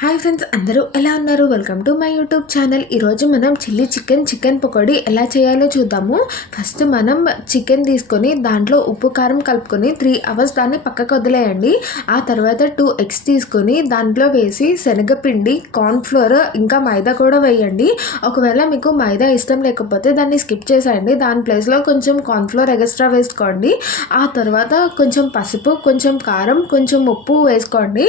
Hi friends, అందరూ ఎలా ఉన్నారు? Welcome to my YouTube channel. ఈరోజు మనం చికెన్ పకోడీ ఎలా చేయాలో చూద్దాము. ఫస్ట్ మనం చికెన్ తీసుకొని దాంట్లో ఉప్పు కారం కలుపుకొని 3 అవర్స్ దాన్ని పక్కకు వదిలేయండి. ఆ తర్వాత 2 ఎగ్స్ తీసుకొని దాంట్లో వేసి శనగపిండి, కార్న్ఫ్లోర్ ఇంకా మైదా కూడా వేయండి. ఒకవేళ మీకు మైదా ఇష్టం లేకపోతే దాన్ని స్కిప్ చేసేయండి. దాని ప్లేస్లో కొంచెం కార్న్ఫ్లోర్ ఎక్స్ట్రా వేసుకోండి. ఆ తర్వాత కొంచెం పసుపు, కొంచెం కారం, కొంచెం ఉప్పు వేసుకోండి.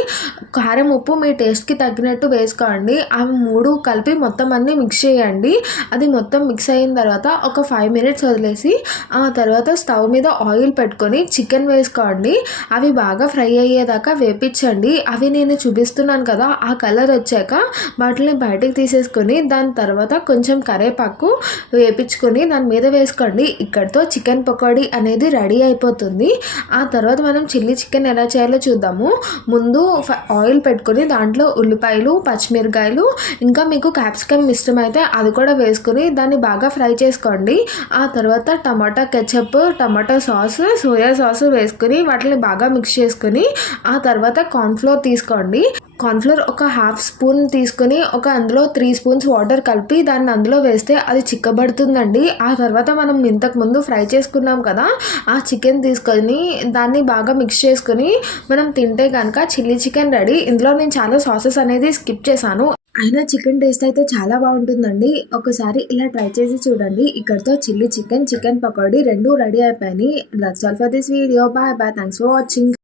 కారం, ఉప్పు మీ టేస్ట్కి తగ్గినట్టు వేసుకోండి. అవి 3 కలిపి మొత్తం అన్నీ మిక్స్ చేయండి. అది మొత్తం మిక్స్ అయిన తర్వాత ఒక 5 మినిట్స్ వదిలేసి ఆ తర్వాత స్టవ్ మీద ఆయిల్ పెట్టుకొని చికెన్ వేసుకోండి. అవి బాగా ఫ్రై అయ్యేదాకా వేపించండి. అవి నేను చూపిస్తున్నాను కదా, ఆ కలర్ వచ్చాక వాటిని బయటకు తీసేసుకొని దాని తర్వాత కొంచెం కరివేపాకు వేపించుకొని దాని మీద వేసుకోండి. ఇక్కడితో చికెన్ పకోడీ అనేది రెడీ అయిపోతుంది. ఆ తర్వాత మనం చికెన్ ఎలా చేయాలో చూద్దాము. ముందు ఆయిల్ పెట్టుకొని దాంట్లో ఉల్లిపాయలు, పచ్చిమిరకాయలు ఇంకా మీకు క్యాప్సికమ్ ఇష్టమైతే అది కూడా వేసుకొని దాన్ని బాగా ఫ్రై చేసుకోండి. ఆ తర్వాత tomato ketchup, tomato sauce, soya sauce వేసుకొని వాటిని బాగా మిక్స్ చేసుకొని ఆ తర్వాత కార్న్ఫ్లోర్ తీసుకోండి. కార్న్ఫ్లోర్ ఒక హాఫ్ స్పూన్ తీసుకొని అందులో 3 స్పూన్స్ వాటర్ కలిపి దాన్ని అందులో వేస్తే అది చిక్కబడుతుందండి. ఆ తర్వాత మనం ఇంతకుముందు ఫ్రై చేసుకున్నాం కదా, ఆ చికెన్ తీసుకొని దాన్ని బాగా మిక్స్ చేసుకొని మనం తింటే కనుక చికెన్ రెడీ. ఇందులో నేను చాలా సాసెస్ అనేది స్కిప్ చేశాను. అయినా చికెన్ టేస్ట్ అయితే చాలా బాగుంటుందండి. ఒకసారి ఇలా ట్రై చేసి చూడండి. ఇక్కడితో చికెన్ పకోడీ 2 రెడీ అయిపోయినాయి. That's all for this video. Bye bye. Thanks for watching.